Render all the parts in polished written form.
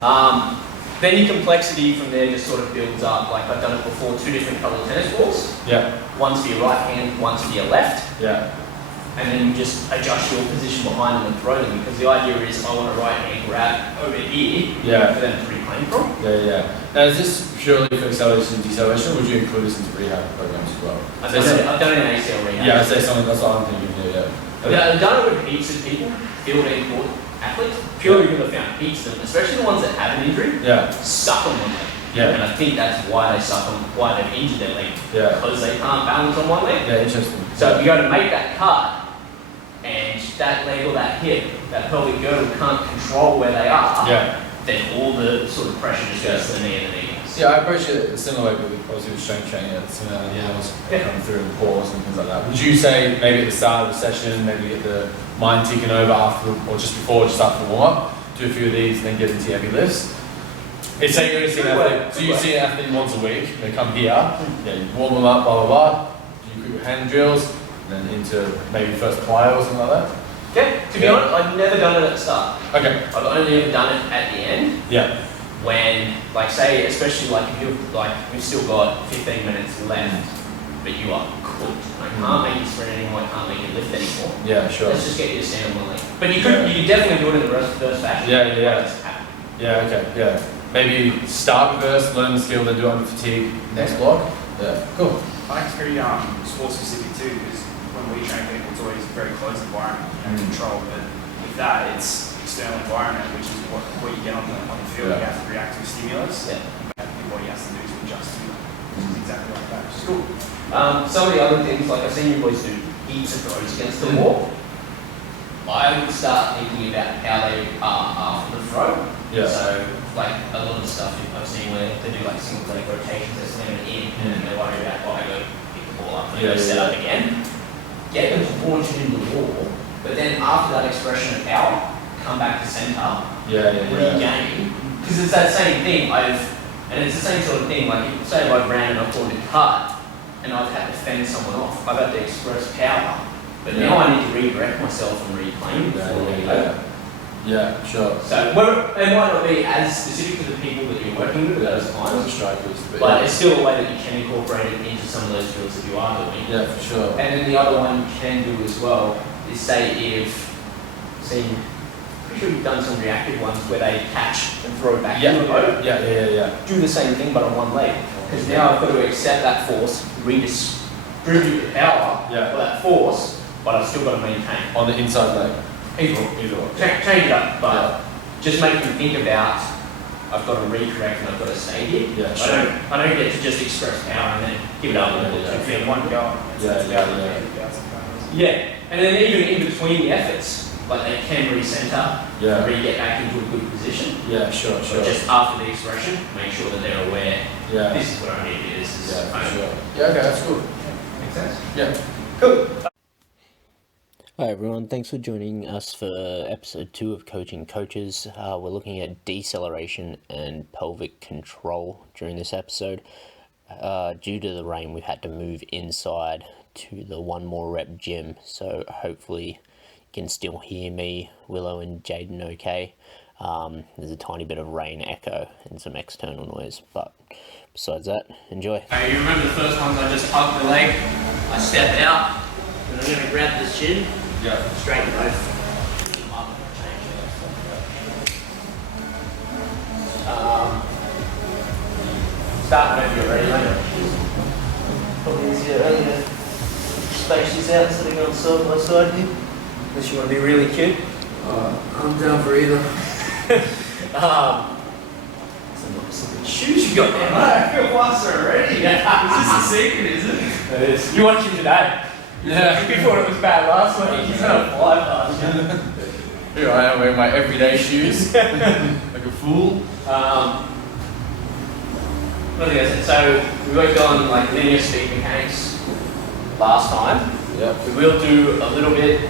Then your complexity from there just sort of builds up. Like I've done it before, 2 different colored tennis balls. Yeah. One's for your right hand, one's for your left. Yeah. And then you just adjust your position behind them and throw them, because the idea is I want a right hand grab over here for them to reclaim from. Yeah. Now is this purely for acceleration and deceleration, or would you include this into rehab programs as well? I've done it in ACL rehab. Yeah, I'd say something, that's what I'm thinking here, I've done it with heaps of people, field and court athletes, purely because I found heaps of them, especially the ones that have an injury, suck on one leg. Yeah. And I think that's why they suck on, why they've injured their leg, because they can't balance on one leg. Yeah, interesting. So if you go to make that cut, and that leg or that hip, that pelvic girdle can't control where they are, then all the sort of pressure just goes to the knee and the knee. Yeah, I approach it a similar way, but obviously with strength training, some of the nails come through and pause and things like that. Would you say maybe at the start of the session, maybe get the mind ticking over after, or just before, just after the warm-up, do a few of these and then get into heavy lifts? It's say you're seeing an athlete, so you see an athlete once a week, they come here, you warm them up, blah, blah, blah, you do your hand drills, and then into maybe first plyo or something like that? Yeah, to be honest, I've never done it at the start. Okay. I've only ever done it at the end. Yeah. When, like say, especially like if you've we've still got 15 minutes left, but you are cooked. I can't make you sprint anymore, I can't make you lift anymore. Yeah, sure. Let's just get you to stand on one leg. But you could definitely do it in the reverse fashion. Yeah, okay. Maybe start reverse, learn the skill, then do it under fatigue. Next block. Yeah, cool. I think it's pretty sport specific too, because when we train people, it's always a very closed environment, control. But with that, it's external environment, which is what you get on the field. You have to react to a stimulus. Your body has to do to adjust to it. Which is exactly like that, which is cool. Some of the other things, like I've seen you boys do heaps of throws against the wall. I would start thinking about how they are after the throw. So, like a lot of stuff I've seen where they do like single leg rotations, they're slamming it in, and then they worry about, I go pick the ball up, and go set up again. Get them to launch it into the wall, but then after that expression of power, come back to center, regain. Because it's that same thing, and it's the same sort of thing, like say I've ran and I've pulled a cut, and I've had to fend someone off, I've had to express power, but now I need to redirect myself and reclaim before I go. Yeah, sure. So it might not be as specific to the people that you're working with at those times, strikers, but it's still a way that you can incorporate it into some of those drills that you are doing. Yeah, for sure. And then the other one you can do as well is say pretty sure you've done some reactive ones where they catch and throw back in the boat. Do the same thing but on one leg. Because now I've got to accept that force, redistribute the power for that force, but I've still got to maintain. On the inside leg? Either way. Change it up, but just make them think about, I've got to recorrect and I've got to stay here. Yeah, sure. I don't get to just express power and then give it up and put 2 feet in one go. And then even in between the efforts, like they can recenter, re-get back into a good position. Yeah, sure. But just after the expression, make sure that they're aware, this is what I need to do, this is sure. Yeah, okay, that's cool. Makes sense? Yeah. Cool. Hi everyone, thanks for joining us for episode 2 of Coaching Coaches. We're looking at deceleration and pelvic control during this episode. Due to the rain, we've had to move inside to the one more rep gym, so hopefully you can still hear me, Willo and Jaydon okay. There's a tiny bit of rain echo and some external noise, but besides that, enjoy. Okay, you remember the first ones I just hugged the leg, I step out, and I'm going to grab the shin. Straighten both. Start whenever you're ready, mate. Probably easier to space these out instead of going side by side here. Unless you want to be really cute. I'm down for either. Some good shoes you got there, mate. I feel faster already. Is this a secret, is it? It is. You watched him today. Yeah. You thought it was bad last week. He's going to fly past you. Here I am wearing my everyday shoes. Like a fool. What was I going to say? So we worked on like linear speed mechanics last time. We will do a little bit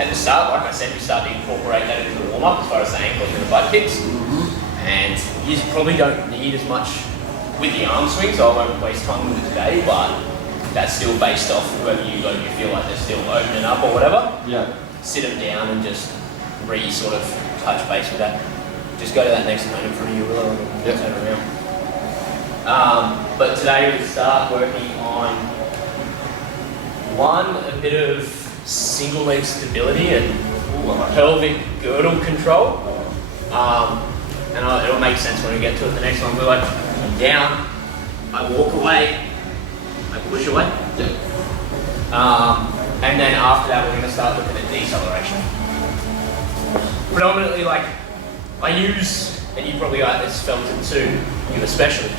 at the start. Like I said, we start to incorporate that into the warm-up as far as the ankles and the butt kicks. And you probably don't need as much with the arm swing, so I won't waste time with it today, but that's still based off whoever you got, you feel like they're still opening up or whatever. Sit them down and just sort of touch base with that. just go to that next one in front of you, Willo, and Yep. turn around. But today we'll start working on a bit of single leg stability and pelvic girdle control. It'll make sense when we get to it. The next one, Willo, I'm down, I walk away, I push away. Yep. And then after that, we're going to start looking at deceleration. Predominantly, like, I use, and you probably like this felt it too, you especially,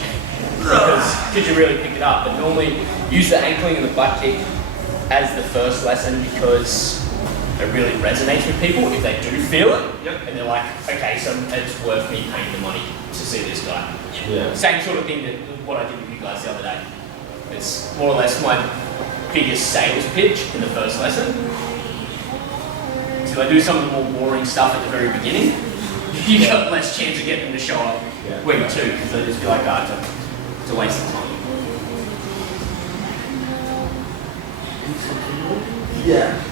because you really pick it up, but normally use the ankling and the butt kick as the first lesson because it really resonates with people if they do feel it. Yep. And they're like, okay, so it's worth me paying the money to see this guy. Yeah. Same sort of thing that what I did with you guys the other day. It's more or less my biggest sales pitch in the first lesson. So I do some of the more boring stuff at the very beginning. You got less chance of getting them to show up week 2 because they just be like, oh, it's a waste of time. Yeah.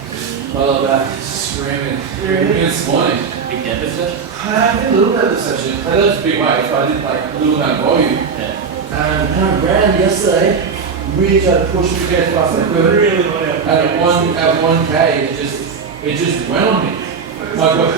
I love that. Screaming. This morning. Big deficit. I did a little bit of the session. I know it's a big weight, but I did like a little amount of volume. Yeah. And I ran yesterday. Really tried to push the gas fast as I could. Really want to. At 1K, it just went on me. My God.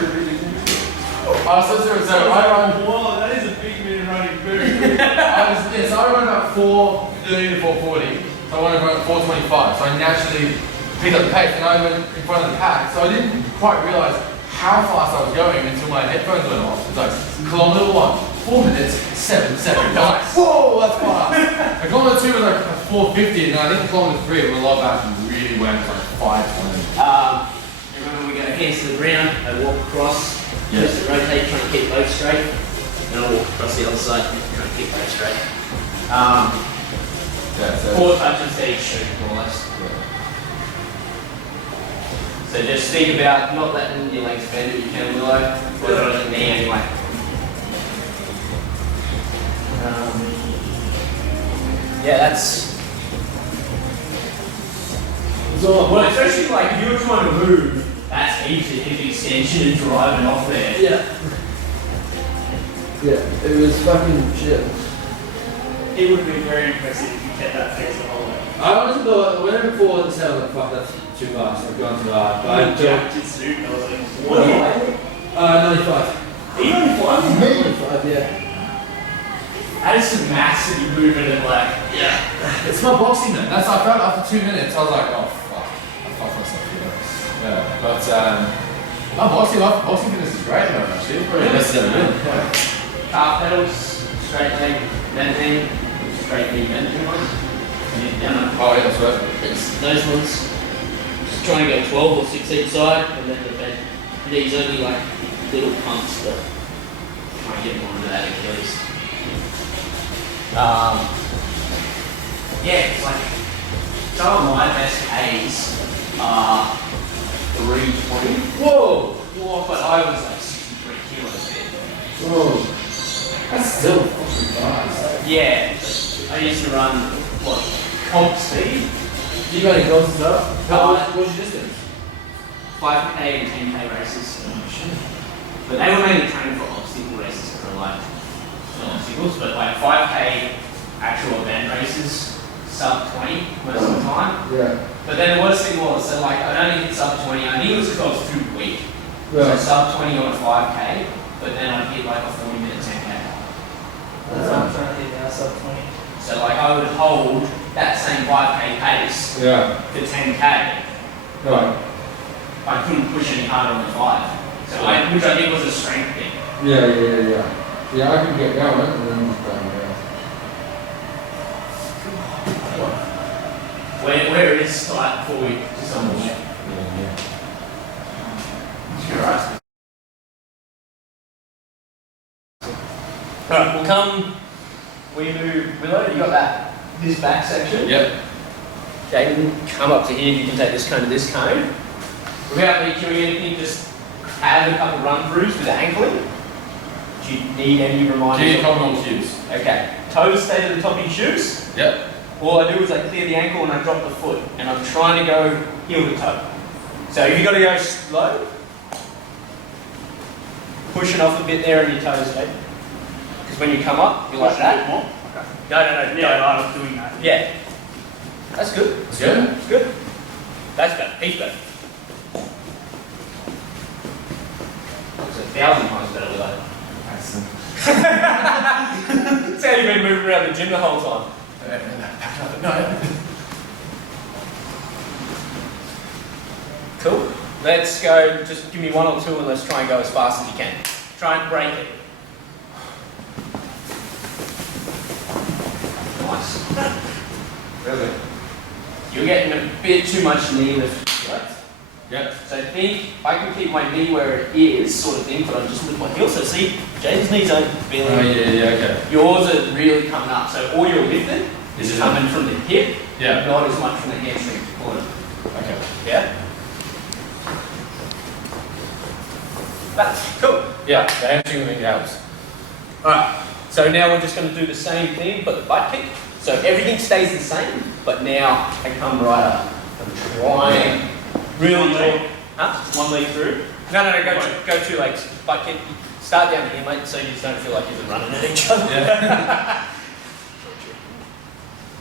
So I run. Whoa, that is a big man running very I run about 4:30 to 4:40. So I want to run at 4:25. So I naturally picked up the pace and I went in front of the pack. So I didn't quite realise how fast I was going until my headphones went off. It's like kilometre 1, 4 minutes, 7 seconds. I'm like, whoa, that's fast. Kilometre 2 was like 4:50, and I think kilometre 3 it was a lot back and really went like 5:20. Remember we go hands to the ground, I walk across, just to rotate, trying to keep both straight, and I walk across the other side, trying to keep both straight. So 4 touches to each shoot, more or less. So just think about not letting your legs bend if you can, Willo, whether on the knee anyway. Yeah, that's. Well, especially like if you're trying to move, that's easy. Hit the extension and driving off there. yeah, it was fucking shit. It would be very impressive if you kept that pace the whole way. I honestly thought when I went forward and said, like, fuck, that's too fast. I've gone too hard. But I jacked his suit and I was like, what? 95. Are you only 5? 95, yeah. That is some massive movement and like. Yeah. It's my boxing then. That's I found after 2 minutes. I was like, oh fuck, I fucked myself here. Yeah, but boxing fitness is great though. Actually, it's probably the best I've ever been. Calf pedals, straight leg, bend knee, straight knee, bend knee ones. And then down. Oh yeah, that's right. It's those ones. Just trying to go 12 or 6 each side, and then the bend knees only like little pumps, but trying to get more into that Achilles. Yeah, it's like some of my best Ks are 320. Whoa! But I was like 63 kilos then. Whoa, that's still fucking fast. Yeah, I used to run what comp speed, You got any goals to up? What's your distance? 5k and 10k races. But they were mainly trained for obstacle races, for like not obstacles, but like 5k actual event races, sub 20 most of the time. Yeah. But then the worst thing was, so like I'd only hit sub 20, I think it was because I was too weak. Yeah. So sub 20 on a 5k, but then I'd hit like a 40-minute 10k. That's what I'm trying to hit now, sub 20. So like I would hold that same 5k pace Yeah. for 10k. Right. I couldn't push any harder on the 5. So which I think was a strength thing. Yeah. Yeah, I can get going and then just go. Where is like before we just on the Yeah. Alright. Alright, we'll come. We move. Willo, you got this back section? Yep. Jaydon, come up to here. You can take this cone to this cone. Without me doing anything, just add a couple run throughs with the ankling. Do you need any reminders? Keep coming on cues. Okay. Toes stay to the top of your shoes. Yep. All I do is I clear the ankle and I drop the foot, and I'm trying to go heel to toe. So if you got to go slow, pushing off a bit there on your toes, mate. Because when you come up, you're like that. More? No, Yeah, I was doing that. Yeah. That's good. That's good? That's good. That's better. He's better. It's 1,000 times better, Willo. Excellent. That's how you've been moving around the gym the whole time. No. Cool. Let's go, just give me one or two and let's try and go as fast as you can. Try and break it. Nice. Really? You're getting a bit too much knee lift, right? Yep. So I think I can keep my knee where it is, sort of thing, but I just lift my heel. So see, Jaydon's knees aren't feeling. Oh, yeah, okay. Yours are really coming up. So all you're lifting is coming from the hip, Yeah. not as much from the hamstring. Okay. Yeah? That's cool. Yeah, the hamstring thing helps. Alright, so now we're just going to do the same thing, but the butt kick. So everything stays the same, but now I come right up. I'm trying really leg. Huh? One leg through. No, go 2 legs. Butt kick. Start down here, mate, so you just don't feel like you're running at each other. Yeah.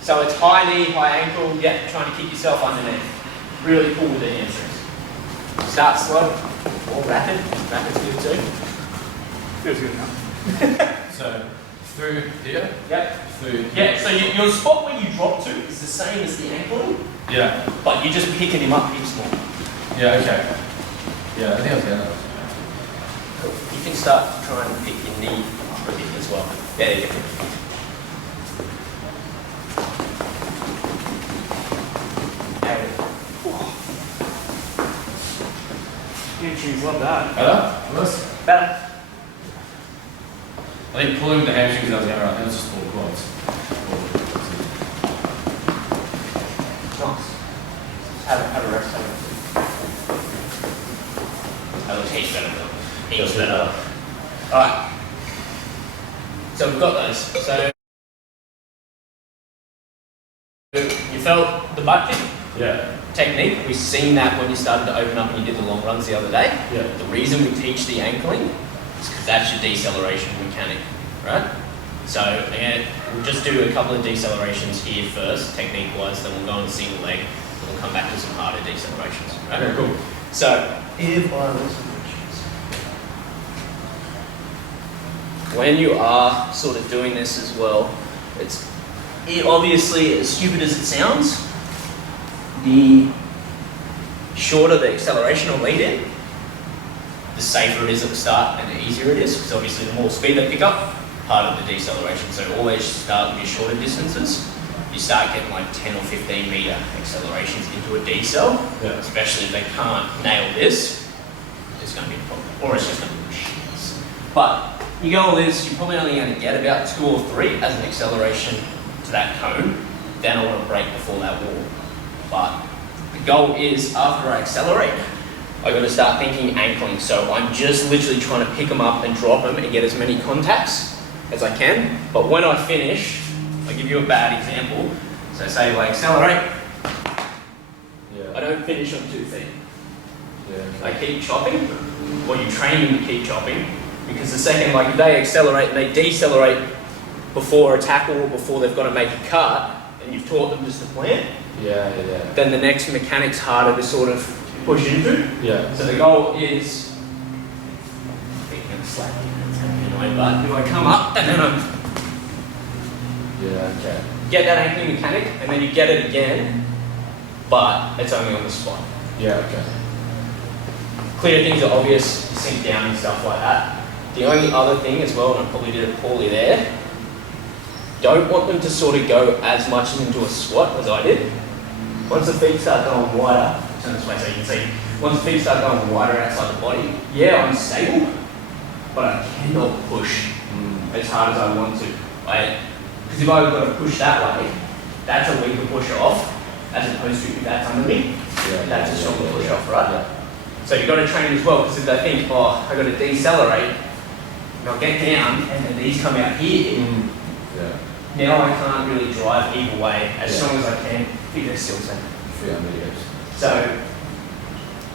So it's high knee, high ankle, yeah, trying to keep yourself underneath. Really pull with the hamstrings. Start slow, or rapid. Rapid's good too. Feels good now. So, through here? Yep. Through Yeah, so your spot where you drop to is the same as the ankle, Yeah. but you're just picking him up heaps more. Yeah, okay. Yeah, I think I've done that. Cool. You can start trying to pick your knee up a bit as well. Yeah, there you go. Hamstrings love that. Better? Worse? Better. I think pulling with the hamstrings doesn't right. I think it's just all quads. Nice. Have a rest. That looks heaps better though. Heaps better. Alright. So we've got those. So you felt the butt kick? Yeah. Technique. We've seen that when you started to open up and you did the long runs the other day. Yeah. The reason we teach the ankling is because that's your deceleration mechanic, right? So again, we'll just do a couple of decelerations here first, technique-wise, then we'll go on a single leg, and we'll come back to some harder decelerations. Right? Okay, cool. So, if I was when you are sort of doing this as well, obviously, as stupid as it sounds, the shorter the acceleration or lead in, the safer it is at the start and the easier it is, because obviously the more speed they pick up, harder the deceleration. So always start with your shorter distances. You start getting like 10 or 15 meter accelerations into a decel, especially if they can't nail this, it's going to be a problem, or it's just going to be machines. But your goal is you're probably only going to get about 2 or 3 as an acceleration to that cone. Then I want to break before that wall. But the goal is after I accelerate, I've got to start thinking ankling. So I'm just literally trying to pick them up and drop them and get as many contacts as I can. But when I finish, I'll give you a bad example. So say if I accelerate, I don't finish on 2 feet. I keep chopping, or you train them to keep chopping, because the second, like if they accelerate and they decelerate before a tackle or before they've got to make a cut, and you've taught them just to plant, then the next mechanic's harder to sort of push into. So the goal is, I think I'm going to slap you, it's going to be annoying, but do I come up and then I'm get that ankling mechanic, and then you get it again, but it's only on the spot. Clear things are obvious, you sink down and stuff like that. The only other thing as well, and I probably did it poorly there, don't want them to sort of go as much into a squat as I did. Once the feet start going wider, turn this way so you can see, once the feet start going wider outside the body, I'm stable, but I cannot push as hard as I want to. Because if I've got to push that way, that's a weaker push off, as opposed to if that's under me, that's a stronger push off, right? So you've got to train as well, because if they think, I've got to decelerate, and I'll get down, and then these come out here, now I can't really drive either way as strong as I can, if they're still safe. So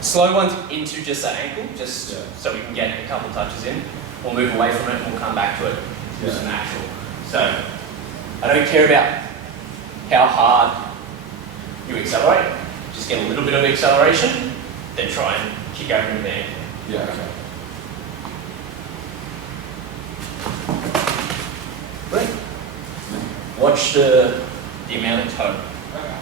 slow ones into just the ankle, just so we can get a couple touches in. We'll move away from it and we'll come back to it. Just natural. So I don't care about how hard you accelerate. Just get a little bit of acceleration, then try and kick over into the ankle. Yeah, okay. Great. Watch the amount of toe. Okay.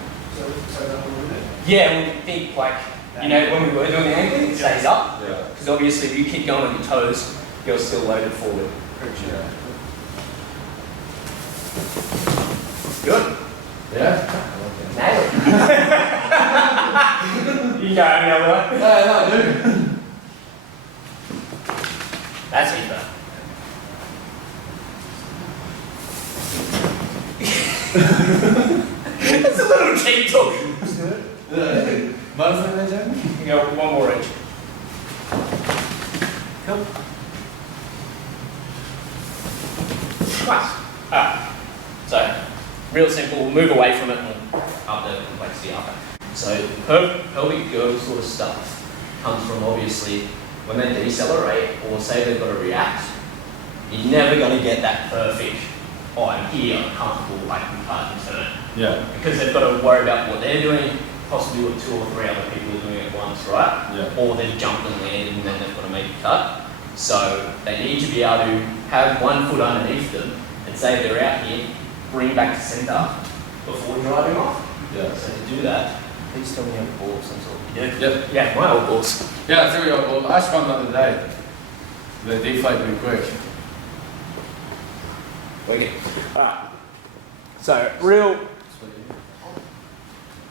So that will do it. Yeah, we think like, you know, when we were doing the ankle, it stays up. Yeah. Because obviously if you keep going on your toes, you're still loaded forward. Yeah. Good. Yeah? Nail it. You can go any other way. No, I do. That's it, though. It's a little cheap talk. Mine's like that, You can go one more each. Cool. Nice. So, real simple, we'll move away from it and up the complexity after. So, pelvic girdle sort of stuff comes from obviously when they decelerate or say they've got to react, you're never going to get that perfect, oh, I'm here, I'm comfortable, I can cut and turn. Yeah. Because they've got to worry about what they're doing, possibly what 2 or 3 other people are doing at once, right? Yeah. Or they've jumped and landed and then they've got to make a cut. So they need to be able to have one foot underneath them and say they're out here, bring back to centre before driving off. Yeah. So to do that, please tell me how to ball of some sort. You do? Yep. Yeah, my old balls. Yeah, I see what you're. I spun the other day. They deflate pretty quick. Wicked. Alright. So real.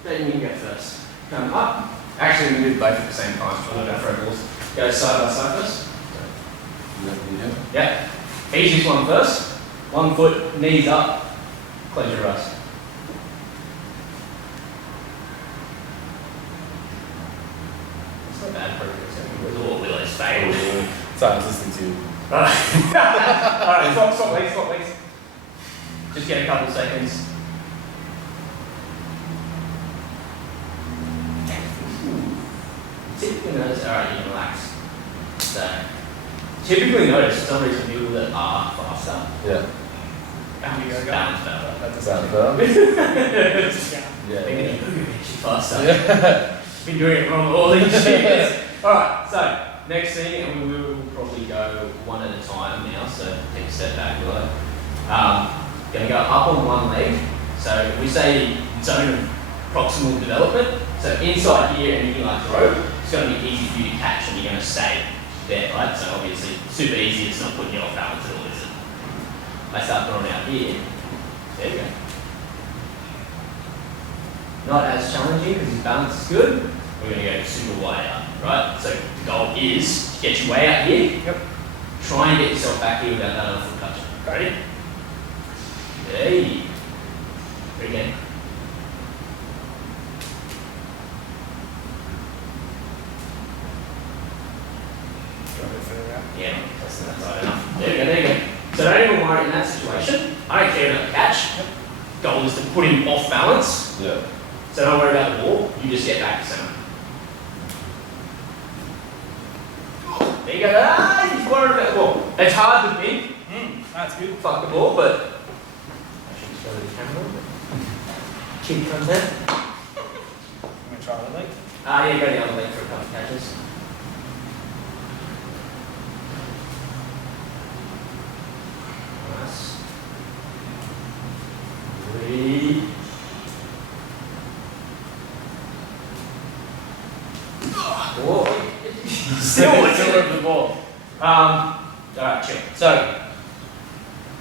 Then you can go first. Come up. Actually, we can do both at the same time. So we'll go throw balls. Go side by side first. Yeah. Easiest one first. 1 foot, knees up. Close your eyes. It's not bad progress. Where's all Willo's failed? Sorry, I was listening to you. Alright, stop legs. Just get a couple seconds. Typically notice, alright, you can relax. So, typically notice for some reason people that are faster. Yeah. Balance better. Sound better? They're Yeah. gonna be faster. Yeah. Been doing it wrong all these years. Alright, so next thing, and we will probably go one at a time now, so take a step back, Willo. Gonna go up on one leg. So if we say zone of proximal development, so inside here, anything like the rope, it's gonna be easy for you to catch and you're gonna stay there, right? So obviously, super easy, it's not putting you off balance at all, is it? I start throwing out here, there you go. Not as challenging because his balance is good. We're going to go super wide out, right? So the goal is to get you way out here. Yep. Try and get yourself back here without that other foot touching. Ready? Hey. Again. Yeah, that's not enough. There you go. So don't even worry in that situation. I don't care about the catch. Goal is to put him off balance. Yeah. So don't worry about the ball, you just get back to centre. There you go. He's worried about the ball. It's hard to think. That's good. Fuck the ball, but I should just go to the camera. Kid comes in. I'm going to try the leg. Yeah, go the other leg for a couple of catches. Nice. 3. Whoa. Still with the ball. Alright, chill. So,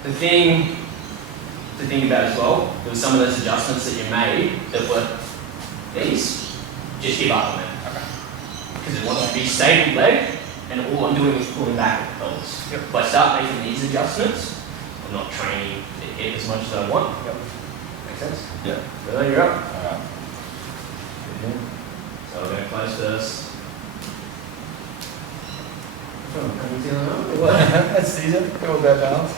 the thing to think about as well, there were some of those adjustments that you made that were these, just give up on them. Okay. Because it wants to be stable leg, and all I'm doing is pulling back with the pelvis. Yep. If I start making these adjustments, I'm not training the hip as much as I want. Yep. Make sense? Yeah. So you're up. Alright. So we're going to close first. What? That's easy. Go with that balance.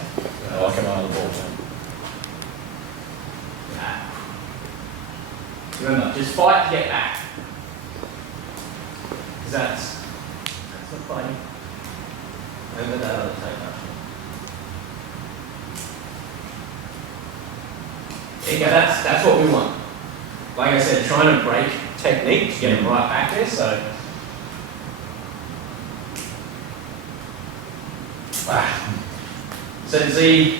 I like him on the ball. Remember, just fight to get back. because that's not fighting. Over that other tape actually. There you go, that's what we want. Like I said, trying to break technique to get them right back there, so. So see,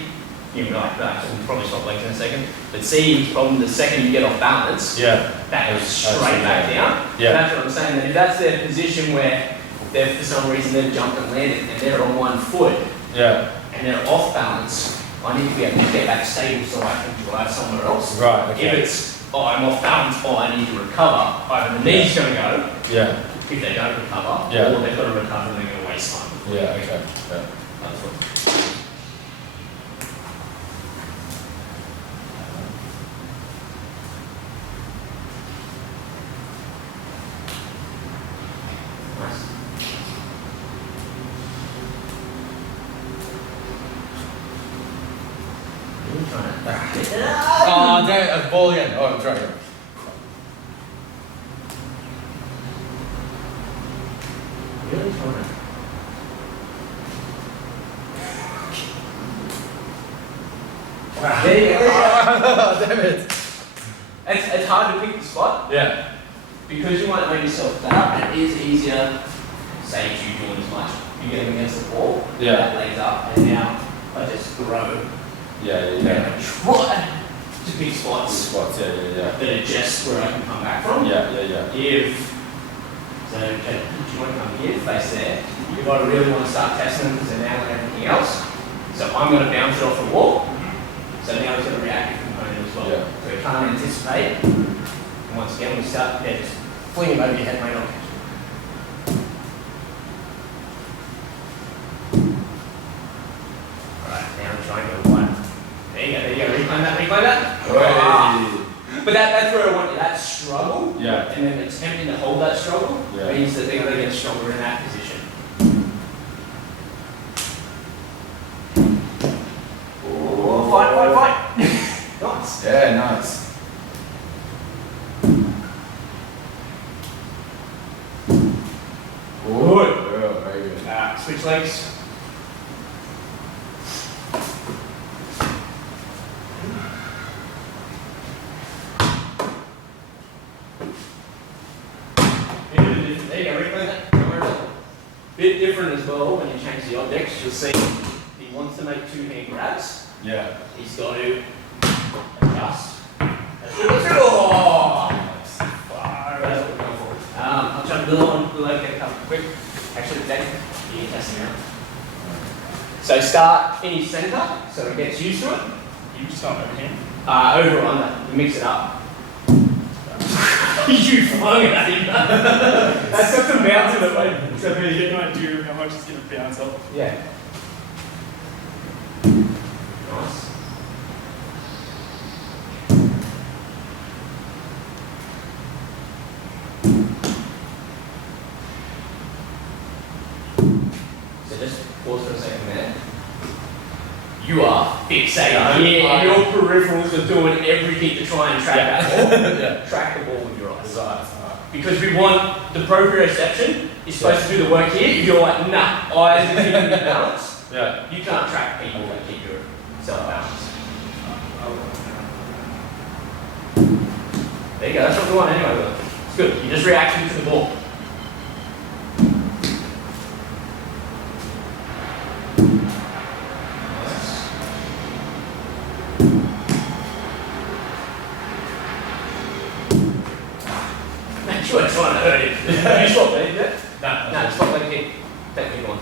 you know, like that, we'll probably stop legs in a second, but see from the second you get off balance, that goes straight back down. Yeah. That's what I'm saying, that if that's their position where they've, for some reason they've jumped and landed and they're on one foot, and they're off balance, I need to be able to get back stable so I can drive somewhere else. Right, okay. If it's, I'm off balance, I need to recover, either the knee's going to go, if they don't recover, or they've got to recover and they're going to waste time. Yeah, okay. That's what. Nice. Really trying to get it up. Oh, damn it, that's ball again. Oh, I'm trying. Really trying to. There you go. Damn it. It's hard to pick the spot. Yeah. Because you might know yourself that it is easier, say if you doing as much, you get them against the wall, that lays up, and now I just grow. And I try to pick spots that are just where I can come back from. If, so okay, if you want to come here, face there, if I really want to start testing them because they're now on everything else, so I'm going to bounce it off the wall, so now it's got a reactive component as well. So we can't anticipate. And once again, we start, just fling him over your head, mate. Alright, now I'm trying to go wide. There you go, reclaim that. But that's where I want you, that struggle, and then attempting to hold that struggle, means that they're going to get stronger in that position. Oh, fight. Nice. Yeah, nice. Good. Very good. Switch legs. There you go, reclaim that. Bit different as well when you change the objects. You'll see he wants to make two hand grabs. He's got to adjust. Oh! That's what we're going for. I'll try to build on, we'll get a couple quick. Actually, Dacker, you can test him out. So start in his centre, so he gets used to it. You just start over here. Over or under, you mix it up. You flung it at him. That's got some bounce in it, mate. So you get an idea of how much it's going to bounce off. Yeah. Nice. So just pause for a second there. You are fixated here, and your peripherals are doing everything to try and track that ball. Track the ball with your eyes. Because we want the proprioception is supposed to do the work here. If you're like, nah, eyes are keeping you balanced, you can't track people that keep yourself balanced. There you go, that's what we want anyway. It's good. You're just reacting to the ball. Sure, it's trying to hurt him. You stop there, No, stop like kick. That big one.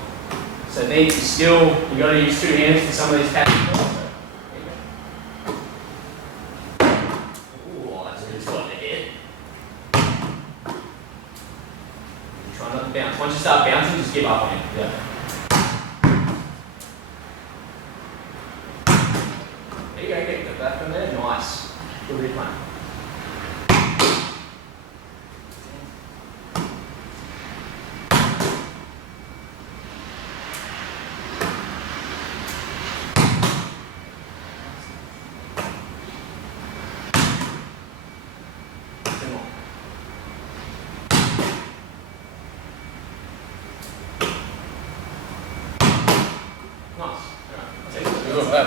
So then you still, you got to use two hands for some of these catches. Ooh, that's a good spot to hit. Try not to bounce. Once you start bouncing, just give up on him. There you go, get that from there. Nice. Good reclaim.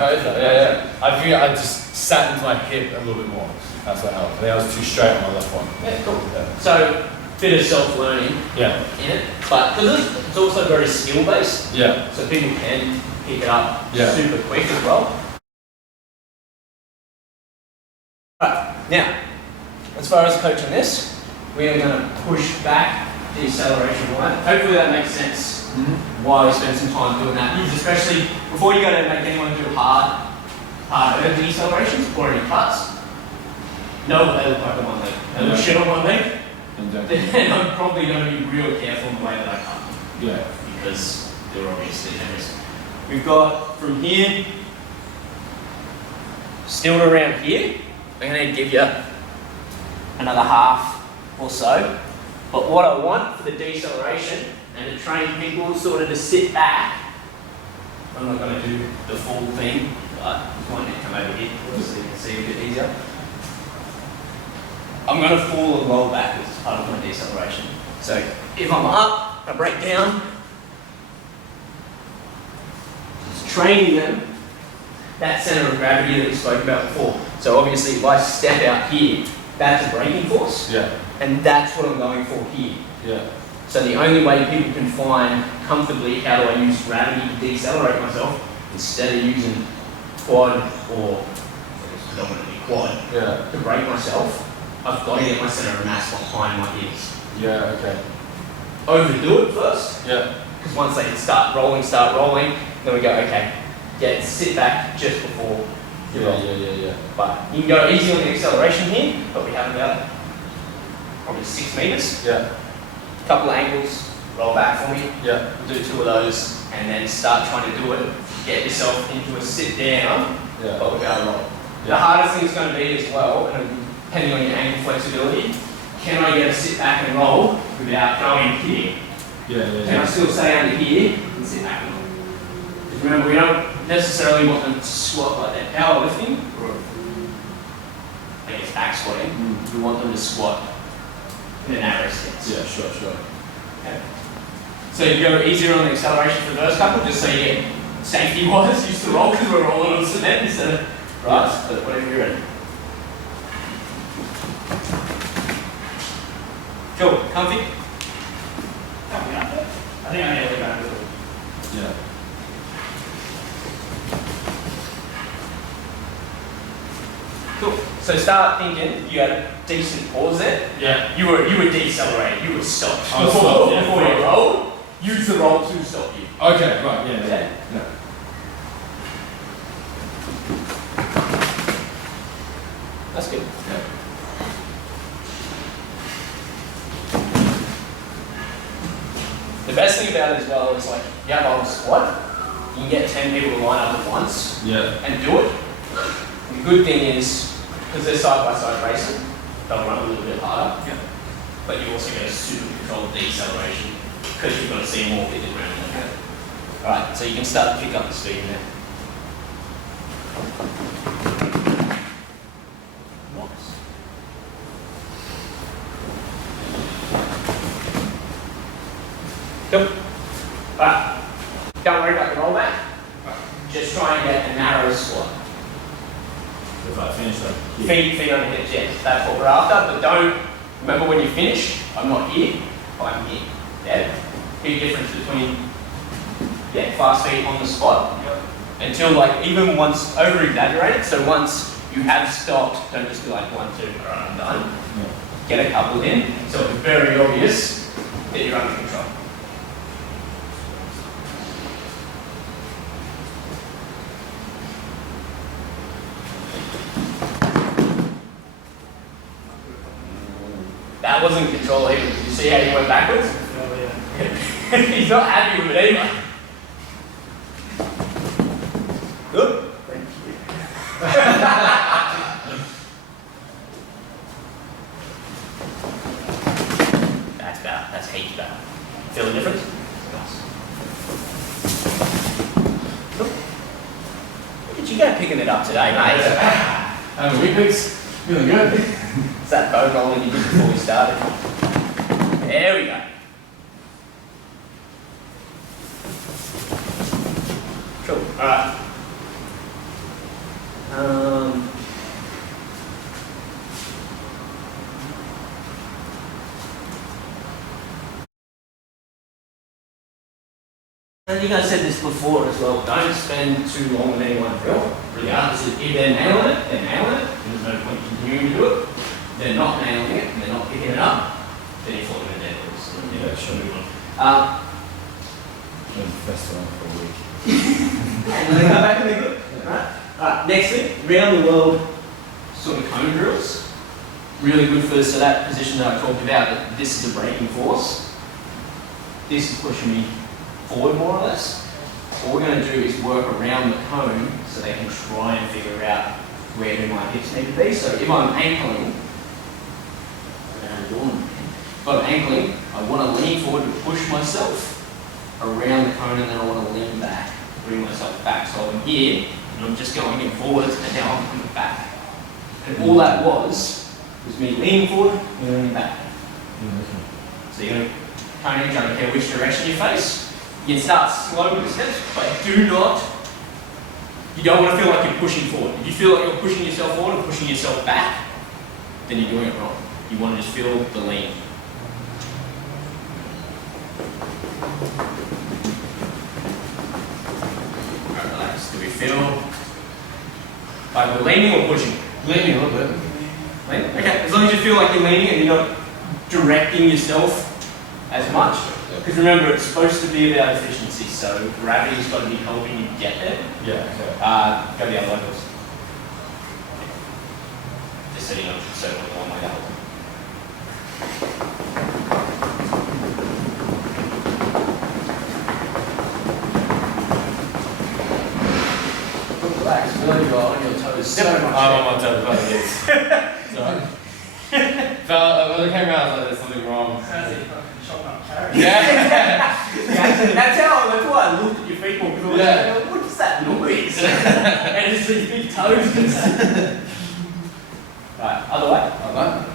both. Yeah. I feel I just sat into my hip a little bit more. That's what helped. I think I was too straight on my left one. Yeah, cool. Yeah. So, bit of self-learning in it, but because it's also very skill-based, so people can pick it up super quick as well. Right, now, as far as coaching this, we are going to push back deceleration line. Hopefully that makes sense while we spend some time doing that. Especially before you go to make anyone do harder decelerations or any cuts, know what they look like on one leg. They look shit on one leg, then I'm probably going to be real careful in the way that I cut them. Because they're obviously dangerous. We've got from here, still to around here. I'm going to give you another half or so. But what I want for the deceleration and to train people sort of to sit back, I'm not going to do the full thing, but I want you to come over here so you can see a bit easier. I'm going to fall and roll backwards as part of my deceleration. So if I'm up, I break down. It's training them that centre of gravity that we spoke about before. So obviously if I step out here, that's a braking force. And that's what I'm going for here. So the only way people can find comfortably how do I use gravity to decelerate myself instead of using quad or predominantly quad to brake myself, I've got to get my centre of mass behind my heels. Overdo it first. Because once they start rolling, then we go, okay, sit back just before you roll. But you can go easy on the acceleration here, but we have about probably 6 meters. Couple of angles, roll back for me. Do 2 of those, and then start trying to do it. Get yourself into a sit down, but without a roll. The hardest thing is going to be as well, and depending on your ankle flexibility, can I get a sit back and roll without going here? Can I still stay under here and sit back and roll? Because remember, we don't necessarily want them to squat like they're powerlifting, or I guess back squatting. We want them to squat in a narrow stance. Sure. Okay. So you go easier on the acceleration for the first couple, just so you get safety-wise used to roll, because we're rolling on cement instead of grass, but whatever you're ready. Cool, comfy? I think I need to go back a little. Cool. So start thinking, you had a decent pause there. You were decelerating, you were stopped. Before you rolled, use the roll to stop you. Okay, right, That's good. The best thing about it as well is like, you have a squat, you can get 10 people to line up at once and do it. And the good thing is, because they're side-by-side racing, they'll run a little bit harder, but you also get a super controlled deceleration because you've got to see more fitted around there. Alright, so you can start to pick up the speed now. Cool. Alright, don't worry about the rollback. Just try and get a narrow squat. If I finish that. Feet on the hips, yes. That's what we're after, but don't, remember when you finish, I'm not here, I'm here. Big difference between, fast feet on the spot. Until like, even once, over-exaggerated, so once you have stopped, don't just be like 1, 2, alright, I'm done. Get a couple in, so it's very obvious that you're under control. That wasn't control either. Did you see how he went backwards? He's not happy with it either. Good? Thank you. That's better. That's heaps better. Feel the difference? Nice. Cool. Look at you go picking it up today, mate. Week weeks, feeling good. It's that bow rolling you did before we started. There we go. Cool. Alright. I think I said this before as well, don't spend too long on any one drill. Regardless of if they're nailing it, they're nailing it, and there's no point continuing to do it. If they're not nailing it, and they're not picking it up, then you're falling in dead horse. Yeah, sure. Best one for a week. And then they come back and they're good. Right. Next thing, round the world sort of cone drills. Really good for so that position that I talked about, that this is a braking force. This is pushing me forward more or less. What we're going to do is work around the cone so they can try and figure out where do my hips need to be. So if I'm ankling, I want to lean forward to push myself around the cone, and then I want to lean back, bring myself back. So I'm here, and I'm just going in forwards, and now I'm coming back. And all that was me leaning forward and leaning back. So you're going to cone edge, I don't care which direction you face. You can start slow with the steps, but you don't want to feel like you're pushing forward. If you feel like you're pushing yourself forward or pushing yourself back, then you're doing it wrong. You want to just feel the lean. Alright, relax. Do we feel like we're leaning or pushing? Leaning a little bit. Lean? Okay, as long as you feel like you're leaning and you're not directing yourself as much. Because remember, it's supposed to be about efficiency, so gravity's got to be helping you get there. Yeah, okay. Go the other levels. Just setting up circle one way out. Relax, really well on your toes. So much. I'm on my toes, but yes. Sorry. When I came around, I was like, there's something wrong. Yeah. That's why I looked at your feet more because what is that noise? And it's these big toes. Right, other way. Other way?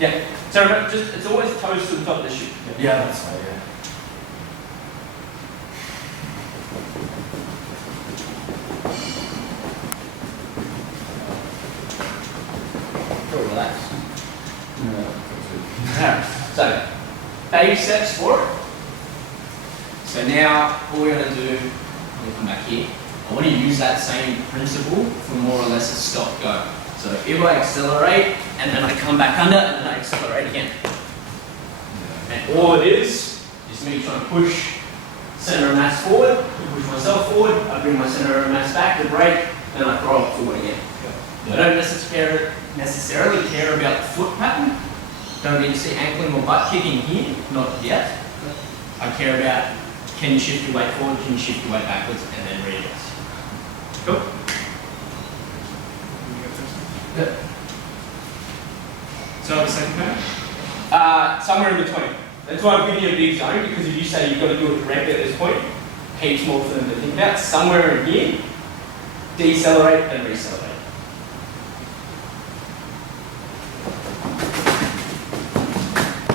Yeah. So remember, it's always toes to the top of the shoe. Yeah, that's right, yeah. Feel relaxed. So, baby steps for it. So now, all we're going to do, we'll come back here. I want to use that same principle for more or less a stop-go. So if I accelerate, and then I come back under, and then I accelerate again. And all it is me trying to push center of mass forward, push myself forward, I bring my center of mass back to brake, then I throw it forward again. I don't necessarily care about the foot pattern. Don't need to see ankling or butt kicking here, not yet. I care about, can you shift your weight forward, can you shift your weight backwards, and then readjust. Cool? Yep. So the second pattern? Somewhere in between. That's why I'm giving you a big zone, because if you say you've got to do it directly at this point, heaps more for them to think about. Somewhere in here, decelerate and recelerate.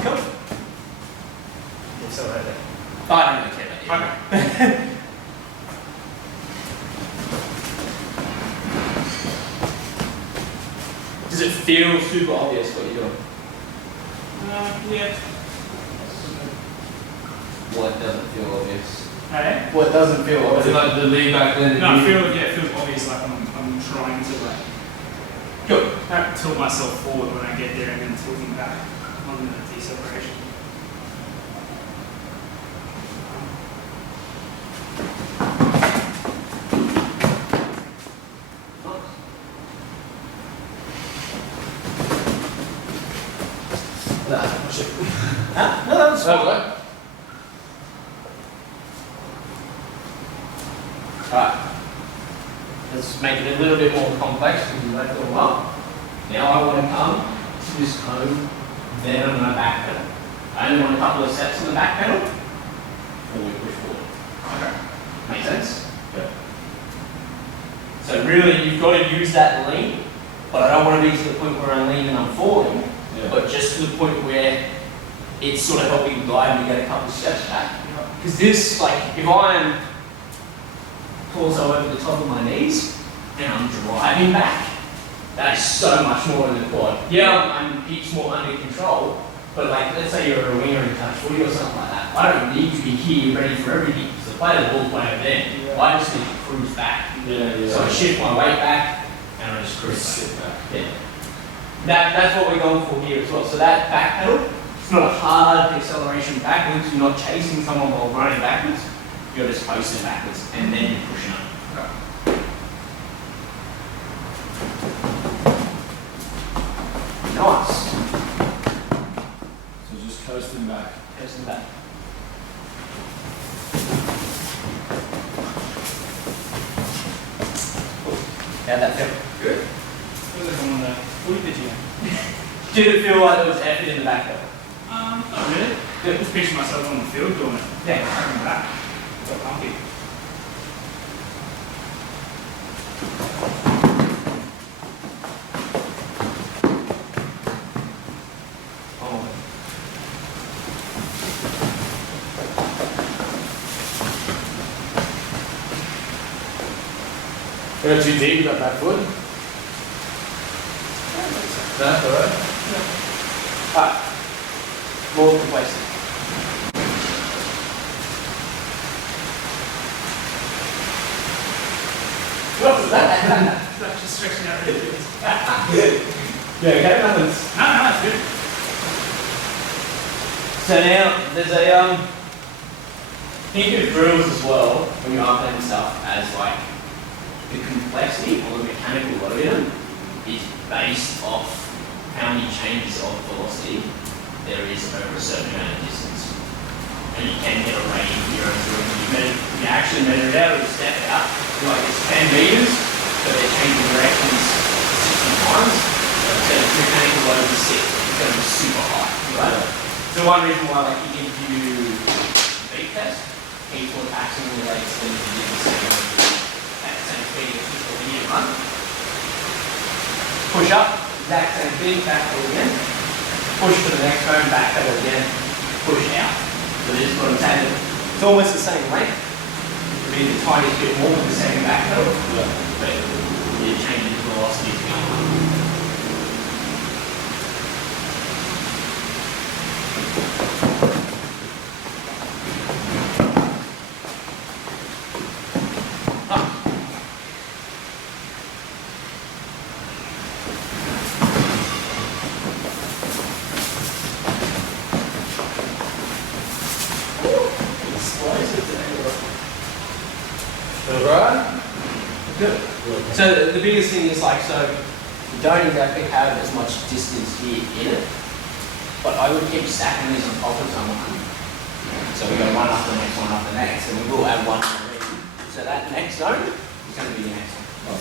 Cool. Decelerate there. I don't really care about you. Okay. Does it feel super obvious what you're doing? Yeah. What doesn't feel obvious? Hey? What doesn't feel Is obvious? it like the lean back then? No, it feels obvious, like I'm trying to tilt myself forward when I get there and then tilting back on the deceleration. No, that's fine. Alright. Let's make it a little bit more complex because you left it all up. Now I want to come to this cone, then on my back pedal. I only want a couple of steps on the back pedal, or we push forward. Okay. Make sense? Yeah. So really you've got to use that lean, but I don't want to be to the point where I'm leaning and I'm falling, but just to the point where it's sort of helping guide me get a couple of steps back. Because this, like, if I'm torso over the top of my knees, and I'm driving back, that is so much more in the quad. Yeah, I'm heaps more under control, but like, let's say you're a winger in touch 40 or something like that. I don't need to be here ready for everything, because the play the ball's way over there. Yeah. I just need to cruise back. So I shift my weight back, and I just cruise back. Yeah. That's what we're going for here as well. So that back pedal, it's not a hard acceleration backwards. You're not chasing someone while running backwards. You're just coasting backwards, and then you're pushing up. Nice. So just coasting back. Coasting back. How'd that feel? Good. Feels like I'm on the footy pitch again. Did it feel like there was effort in the back though? Not really. Good. Just picture myself on the field doing it. Yeah. Cracking back. Got pumpy. Oh. Go too deep with that back foot. That's alright. Alright. More complacent. What was that? That's just stretching out really good. Yeah, okay, nothing's. No, it's good. So now there's a think of drills as well when you are playing stuff as like the complexity or the mechanical load in them is based off how many changes of velocity there is over a certain amount of distance. And you can get a range of your own drill. You actually measure it out or you step it out. You're like it's 10 meters, but they're changing directions 60 times. So the mechanical load is 6. It's going to be super high, right? So one reason why like you can do beat test, he's more taxing relates than if you did the same at the same speed as just a linear run. Push up, exact same thing, back pedal again. Push to the next cone, back pedal again. Push out. So this is what I'm saying. It's almost the same length. Maybe the tiniest bit more with the second back pedal, but you're changing the velocity to go on. So the biggest thing is like, so you don't exactly have as much distance here in it, but I would keep stacking these on top of someone. So we go one after the next, one after the next, and we will add one more in. So that next zone is going to be the next one.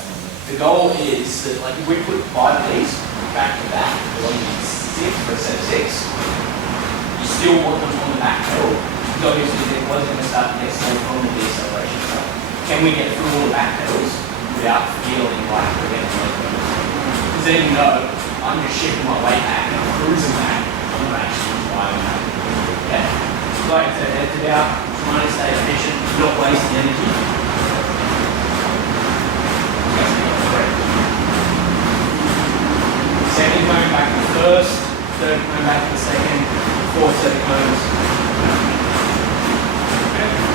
The goal is that like if we put 5 of these back to back, we're only 6 for a set of 6, you still want them on the back pedal, because obviously there wasn't going to start the next one from the deceleration. So can we get through all the back pedals without feeling like we're getting late? Because then you know, I'm just shifting my weight back and I'm cruising back, I'm not actually driving back. Okay? Like I said, it's about trying to stay efficient, not wasting energy. Second cone back to the first, third cone back to the second, fourth set of cones. Okay.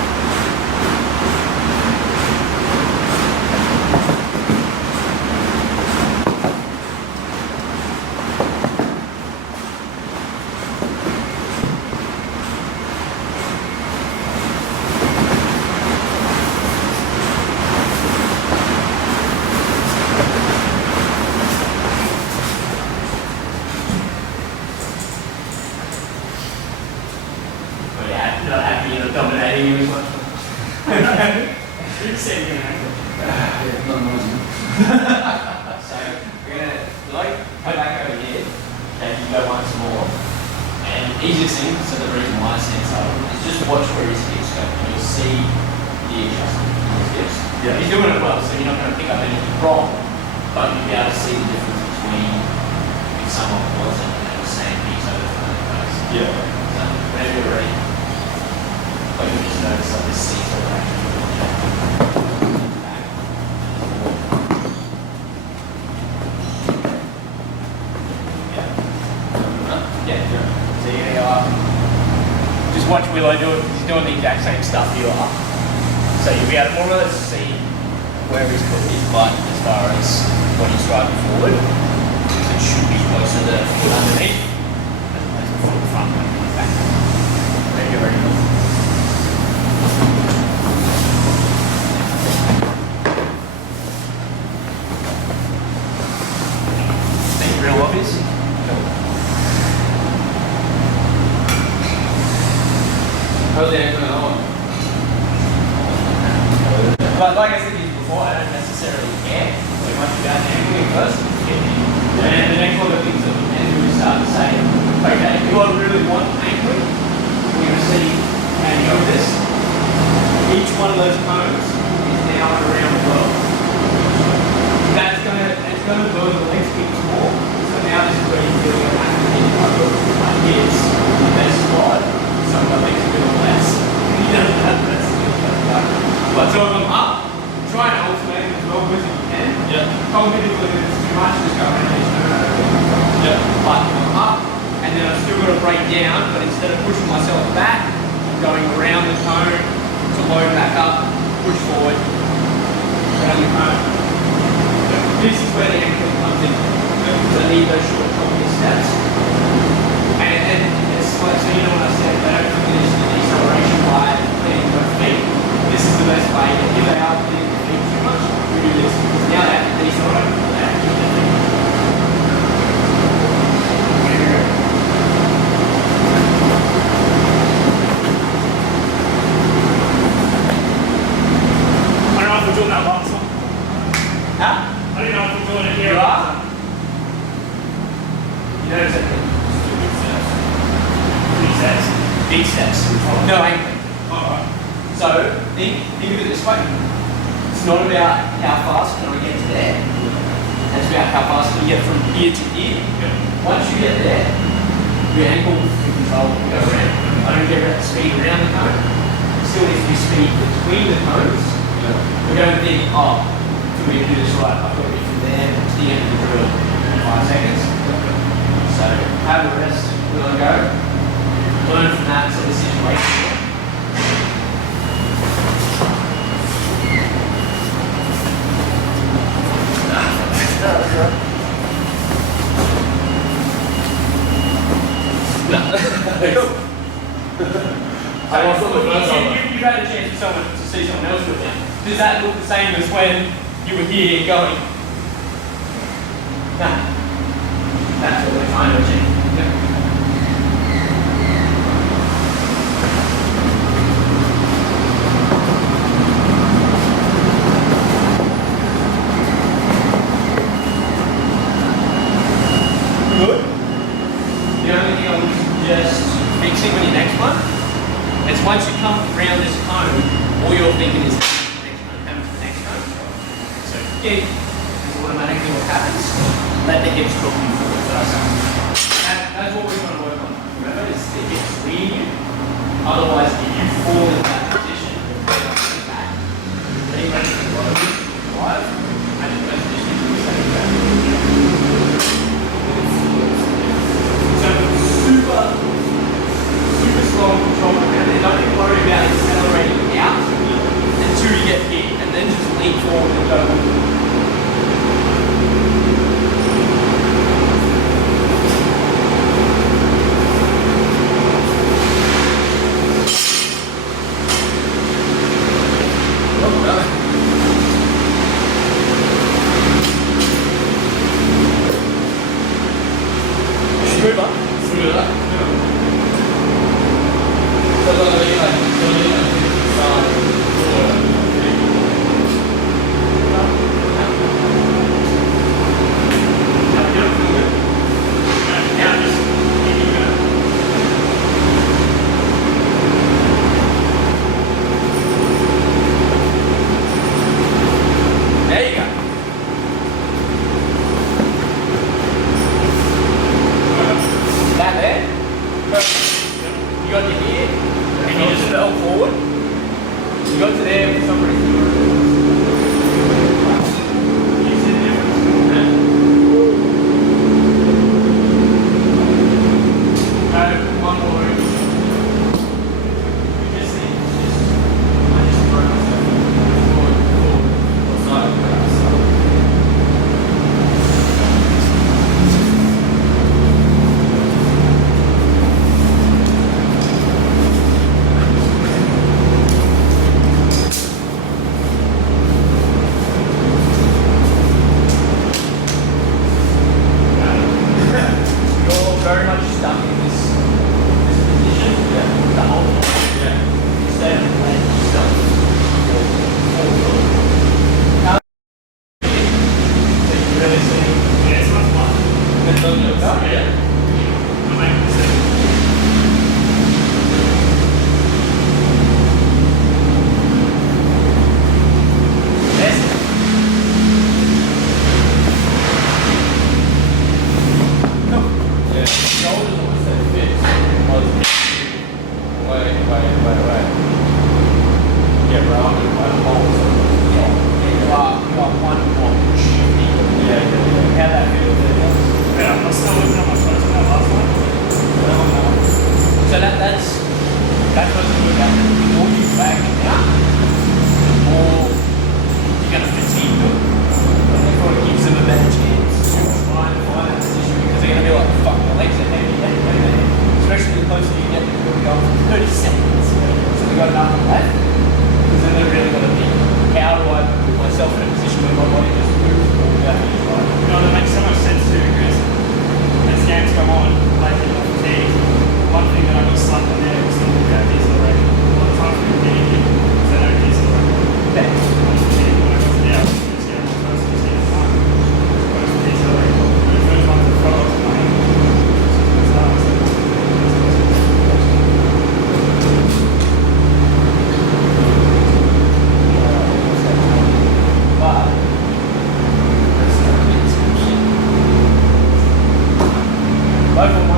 Not happy you're not dominating you as much. You said you're going to Yeah, not noisy. So we're going to like go back over here and you go once more. And easiest thing, so the reason why I said so, is just watch where his hips go and you'll see the adjustment in his hips. Yeah. He's doing it well, so you're not going to pick up anything wrong, but you'll be able to see the difference between if someone wasn't and was saying he's over front of the face. Yeah. So whenever you're ready, like you just notice like this seat or actually back. just watch Willo do it. He's doing the exact same stuff you are. So you'll be able to more or less see where he's put his butt as far as when he's driving forward. It should be closer to the foot underneath as opposed to foot front when it comes back. There you go, very good. Think real obvious? How's the ankle on? But like I said to you before, I don't necessarily care too much about angling first. And the next one of the things that we can do is start to say, okay, do I really want angling? We're going to see how you go with this. Each one of those cones is now and around the world. It's going to burn the legs bit more. So now this is where you feel your angling like here's the best spot. So my legs a bit less. You don't have the rest of it. But so if I'm up, try and alternate as well as you can. Yeah. Cognitively, if it's too much, just go around each turn. Yeah. But if I'm up, and then I've still got to break down, but instead of pushing myself back, I'm going around the cone to load back up, push forward, around the cone. This is where the ankle comes in. Because I need those short cognitive steps. And it's like, so you know what I said, they don't finish the deceleration by letting both feet. This is the best way. If they are letting the feet too much, we do this. Because now they have to decelerate, they have to keep their feet. Here we go. I don't know if we're doing that last one. Huh? I don't know if we're doing it here. You are? You know exactly. Big steps. No angling. Alright. So think of it this way. It's not about how fast can I get to there. It's about how fast can you get from here to here. Yeah. Once you get there, your ankle can control will go around. I don't care about the speed around the cone. Still needs to be speed between the cones. We're going to think, oh, can we do this right? I've got to get from there to the end of the drill in 5 seconds. So have a rest, we're going to go. Learn from that sort of situation. You've had a chance to see someone else with it. Does that look the same as when you were here going? No. That's what we're trying to achieve. Good. The only thing I would suggest fixing on your next one is once you come around this cone, all you're thinking is the next cone. So again, this is automatically what happens. Let the hips drop you forward first. That's what we're trying to work on. Remember, it's the hips leading you. Otherwise, if you fall in that position, you're going back. Then you're ready to load, drive, and in that position, you're setting back. So super strong control around there. Don't even worry about accelerating out until you get hit, and then just lean forward and go. Both of them